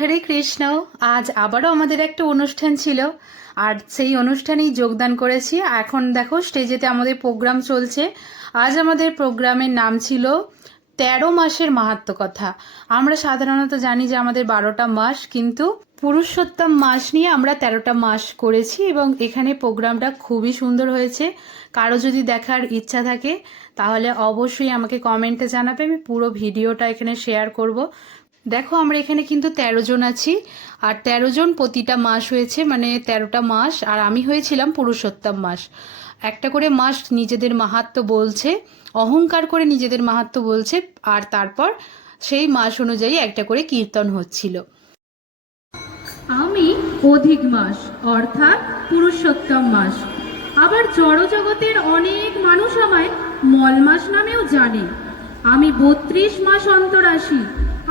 হরে কৃষ্ণ। আজ আবারও আমাদের একটা অনুষ্ঠান ছিল, আর সেই অনুষ্ঠানেই যোগদান করেছি। এখন দেখো স্টেজেতে আমাদের প্রোগ্রাম চলছে। আজ আমাদের প্রোগ্রামের নাম ছিল ১৩ মাসের মাহাত্ম্য কথা। আমরা সাধারণত জানি যে আমাদের ১২টা মাস, কিন্তু পুরুষোত্তম মাস নিয়ে আমরা ১৩টা মাস করেছি এবং এখানে প্রোগ্রামটা খুবই সুন্দর হয়েছে। কারো যদি দেখার ইচ্ছা থাকে তাহলে অবশ্যই আমাকে কমেন্টে জানাবে, আমি পুরো ভিডিওটা এখানে শেয়ার করব। দেখো আমরা এখানে কিন্তু ১৩ জন আছি, আর ১৩ জন প্রতিটা মাস হয়েছে, মানে ১৩টা মাস। আর আমি হয়েছিলাম পুরুষোত্তম মাস। একটা করে মাস নিজেদের মাহাত্ম্য বলছে, অহংকার করে নিজেদের মাহাত্ম্য বলছে, আর তারপর সেই মাস অনুযায়ী একটা করে কীর্তন হচ্ছিল। আমি অধিক মাস অর্থাৎ পুরুষোত্তম মাস। আবার জড়জগতের অনেক মানুষ আমায় মল মাস নামেও জানে। আমি ৩২ মাস অন্তর আসি।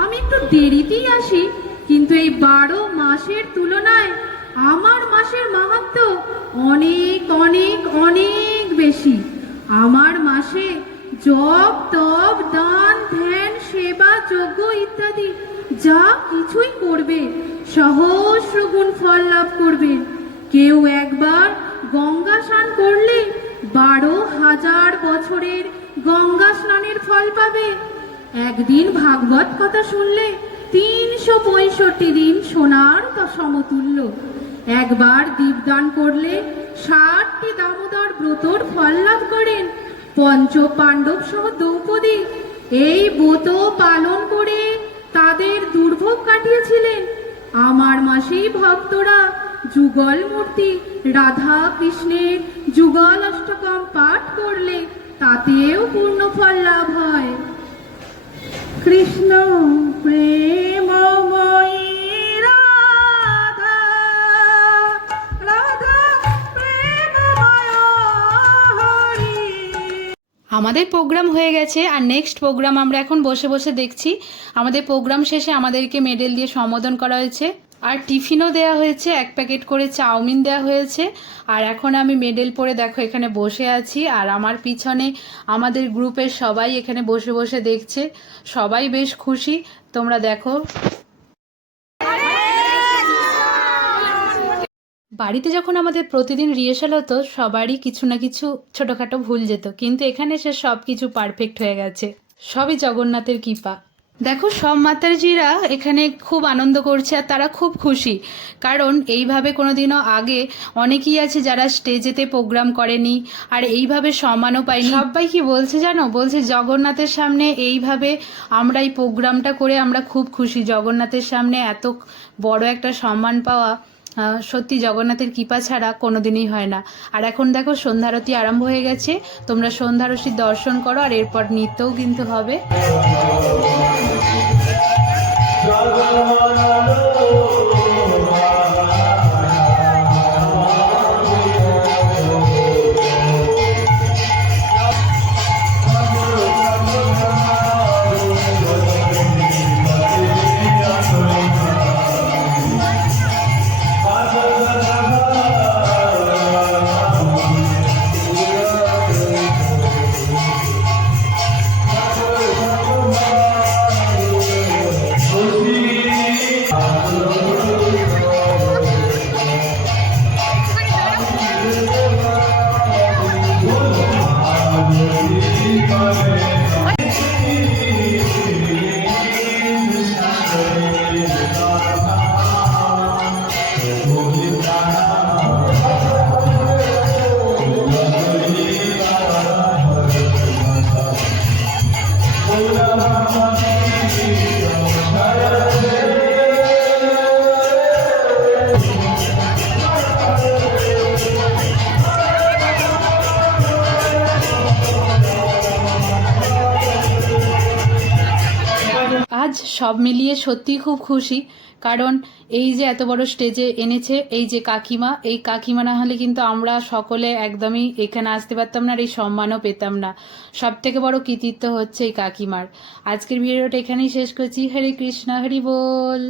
আমি একটু দেরিতেই আসি, কিন্তু এই ১২ মাসের তুলনায় আমার মাসের মাহাত্ম্য অনেক অনেক অনেক বেশি। আমার মাসে জপ তপ দান ধ্যান সেবা যজ্ঞ ইত্যাদি যা কিছুই করবে সহস্র গুণ ফল লাভ করবে। কেউ একবার গঙ্গা স্নান করলে ১২,০০০ বছরের গঙ্গা স্নানের ফল পাবে। একদিন ভাগবত কথা শুনলে ৩৬৫ দিন সোনার সমতুল্য। একবার দীপদান করলে ৬০টি দামোদর ব্রতর ফল লাভ করেন পঞ্চ পাণ্ডব সহ দ্রৌপদী। এই ব্রত পালন করে তাদের দুর্ভোগ কাটিয়েছিলেন। আমার মাসেই ভক্তরা যুগল মূর্তি রাধা কৃষ্ণের যুগল অষ্টকম পাঠ করলে তাতেও পূর্ণ ফল লাভ হয়। কৃষ্ণ প্রেমময়ী রাধা, রাধা প্রেমময় হরি। আমাদের প্রোগ্রাম হয়ে গেছে, আর নেক্সট প্রোগ্রাম আমরা এখন বসে বসে দেখছি। আমাদের প্রোগ্রাম শেষে আমাদেরকে মেডেল দিয়ে সম্বোধন করা হয়েছে, আর টিফিনও দেওয়া হয়েছে, ১ প্যাকেট করে চাউমিন দেওয়া হয়েছে। আর এখন আমি মেডেল পরে দেখো এখানে বসে আছি, আর আমার পিছনে আমাদের গ্রুপের সবাই এখানে বসে বসে দেখছে। সবাই বেশ খুশি, তোমরা দেখো। বাড়িতে যখন আমাদের প্রতিদিন রিহার্সাল হতো, সবারই কিছু না কিছু ছোটোখাটো ভুল যেত, কিন্তু এখানে সে সব কিছু পারফেক্ট হয়ে গেছে। সবই জগন্নাথের কৃপা। দেখো সব মাতাজিরা এখানে খুব আনন্দ করছে, আর তারা খুব খুশি, কারণ এইভাবে কোনোদিনও আগে অনেকেই আছে যারা স্টেজেতে প্রোগ্রাম করেনি, আর এইভাবে সম্মানও পায়নি। সবাই কি বলছে জানো, বলছে জগন্নাথের সামনে এইভাবে আমরা এই প্রোগ্রামটা করে আমরা খুব খুশি। জগন্নাথের সামনে এত বড় একটা সম্মান পাওয়া সত্যি জগন্নাথের কৃপা ছাড়া কোনোদিনই হয় না। আর এখন দেখো সন্ধ্যারতি আরম্ভ হয়ে গেছে, তোমরা সন্ধ্যারতির দর্শন করো, আর এরপর নৃত্যও কিন্তু হবে। আজ সব মিলিয়ে সত্যি খুব খুশি, কারণ এই যে এত বড় স্টেজে এনেছে এই যে কাকিমা, এই কাকিমা না হলে কিন্তু আমরা সকলে একদমই এখানে আসতে পারতাম না, আর এই সম্মানও পেতাম না। সব থেকে বড় কৃতিত্ব হচ্ছে এই কাকিমার। আজকের ভিডিওটা এখানেই শেষ করছি। হরে কৃষ্ণ, হরি বল।